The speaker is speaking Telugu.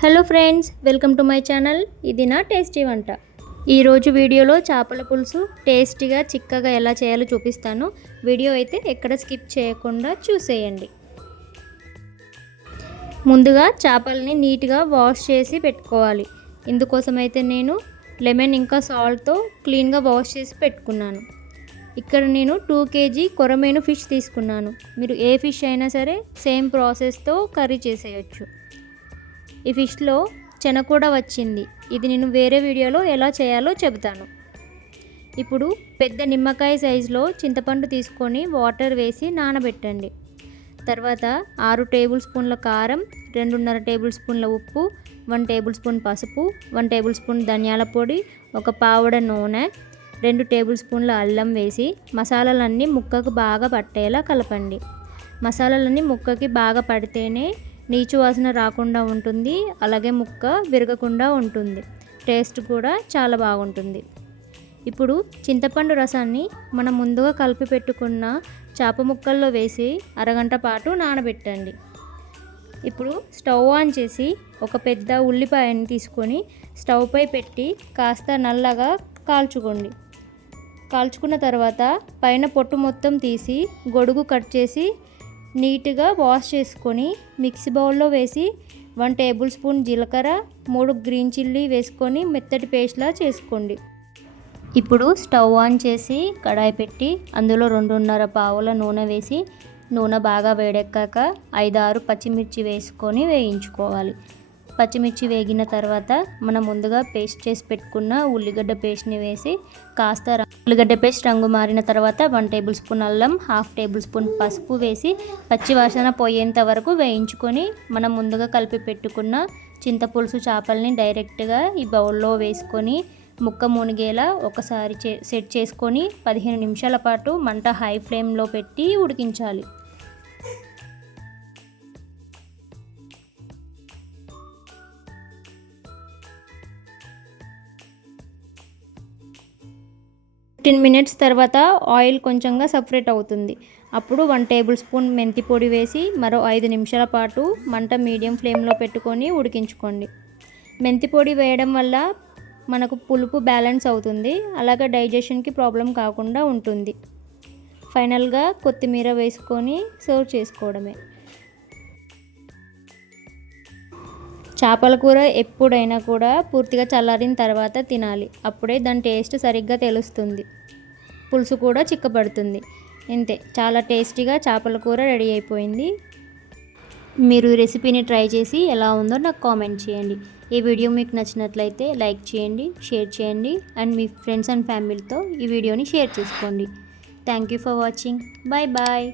Hello friends, welcome to my channel. ఇది నా టేస్టీ వంట. ఈరోజు వీడియోలో చేపల పులుసు టేస్టీగా చిక్కగా ఎలా చేయాలో చూపిస్తాను. వీడియో అయితే ఎక్కడ స్కిప్ చేయకుండా చూసేయండి. ముందుగా చేపల్ని నీట్గా వాష్ చేసి పెట్టుకోవాలి. ఇందుకోసం అయితే నేను లెమన్ ఇంకా సాల్ట్తో క్లీన్గా వాష్ చేసి పెట్టుకున్నాను. ఇక్కడ నేను 2 kg కొరమేను ఫిష్ తీసుకున్నాను. మీరు ఏ ఫిష్ అయినా సరే సేమ్ ప్రాసెస్తో కర్రీ చేసేయచ్చు. ఈ ఫిష్లో చెన కూడా వచ్చింది. ఇది నేను వేరే వీడియోలో ఎలా చేయాలో చెబుతాను. ఇప్పుడు పెద్ద నిమ్మకాయ సైజులో చింతపండు తీసుకొని వాటర్ వేసి నానబెట్టండి. తర్వాత 6 టేబుల్ స్పూన్ల కారం, 2.5 టేబుల్ స్పూన్ల ఉప్పు, 1 టేబుల్ స్పూన్ పసుపు, 1 టేబుల్ స్పూన్ ధనియాల పొడి, ఒక పావుడ నూనె, 2 టేబుల్ స్పూన్ల అల్లం వేసి మసాలాలన్నీ ముక్కకు బాగా పట్టేలా కలపండి. మసాలాలన్నీ ముక్కకి బాగా పడితేనే నీచు వాసన రాకుండా ఉంటుంది, అలాగే ముక్క విరగకుండా ఉంటుంది. టేస్ట్ కూడా చాలా బాగుంటుంది. ఇప్పుడు చింతపండు రసాన్ని మనం ముందుగా కలిపి పెట్టుకున్న చేప ముక్కల్లో వేసి అరగంట పాటు నానబెట్టండి. ఇప్పుడు స్టవ్ ఆన్ చేసి ఒక పెద్ద ఉల్లిపాయని తీసుకొని స్టవ్ పై పెట్టి కాస్త నల్లగా కాల్చుకోండి. కాల్చుకున్న తర్వాత పైన పొట్టు మొత్తం తీసి గొడుగు కట్ చేసి నీట్గా వాష్ చేసుకొని మిక్సీ బౌల్లో వేసి 1 టేబుల్ స్పూన్ జీలకర్ర, 3 గ్రీన్ చిల్లీ వేసుకొని మెత్తటి పేస్ట్లా చేసుకోండి. ఇప్పుడు స్టవ్ ఆన్ చేసి కడాయి పెట్టి అందులో 2.5 పావుల నూనె వేసి నూనె బాగా వేడెక్కాక 5-6 పచ్చిమిర్చి వేసుకొని వేయించుకోవాలి. పచ్చిమిర్చి వేగిన తర్వాత మనం ముందుగా పేస్ట్ చేసి పెట్టుకున్న ఉల్లిగడ్డ పేస్ట్ని వేసి కాస్త ఉల్లిగడ్డ పేస్ట్ రంగు మారిన తర్వాత 1 టేబుల్ స్పూన్ అల్లం, 1/2 టేబుల్ స్పూన్ పసుపు వేసి పచ్చి వాసన పోయేంత వరకు వేయించుకొని మనం ముందుగా కలిపి పెట్టుకున్న చింతపులుసు చేపల్ని డైరెక్ట్గా ఈ బౌల్లో వేసుకొని ముక్క మునిగేలా ఒకసారి సెట్ చేసుకొని 15 నిమిషాల పాటు మంట హై ఫ్లేమ్లో పెట్టి ఉడికించాలి. 15 మినిట్స్ తర్వాత ఆయిల్ కొంచెంగా సపరేట్ అవుతుంది. అప్పుడు 1 టేబుల్ స్పూన్ మెంతి పొడి వేసి మరో 5 నిమిషాల పాటు మంట మీడియం ఫ్లేమ్లో పెట్టుకొని ఉడికించుకోండి. మెంతి పొడి వేయడం వల్ల మనకు పులుపు బ్యాలెన్స్ అవుతుంది, అలాగే డైజెషన్కి ప్రాబ్లం కాకుండా ఉంటుంది. ఫైనల్గా కొత్తిమీర వేసుకొని సర్వ్ చేసుకోవడమే. చేపల కూర ఎప్పుడైనా కూడా పూర్తిగా చల్లారిన తర్వాత తినాలి. అప్పుడే దాని టేస్ట్ సరిగ్గా తెలుస్తుంది, పులుసు కూడా చిక్కబడుతుంది. ఇంతే, చాలా టేస్టీగా చేపల కూర రెడీ అయిపోయింది. మీరు ఈ రెసిపీని ట్రై చేసి ఎలా ఉందో నాకు కామెంట్ చేయండి. ఈ వీడియో మీకు నచ్చినట్లయితే లైక్ చేయండి, షేర్ చేయండి అండ్ మీ ఫ్రెండ్స్ అండ్ ఫ్యామిలీతో ఈ వీడియోని షేర్ చేసుకోండి. Thank you for watching. Bye bye.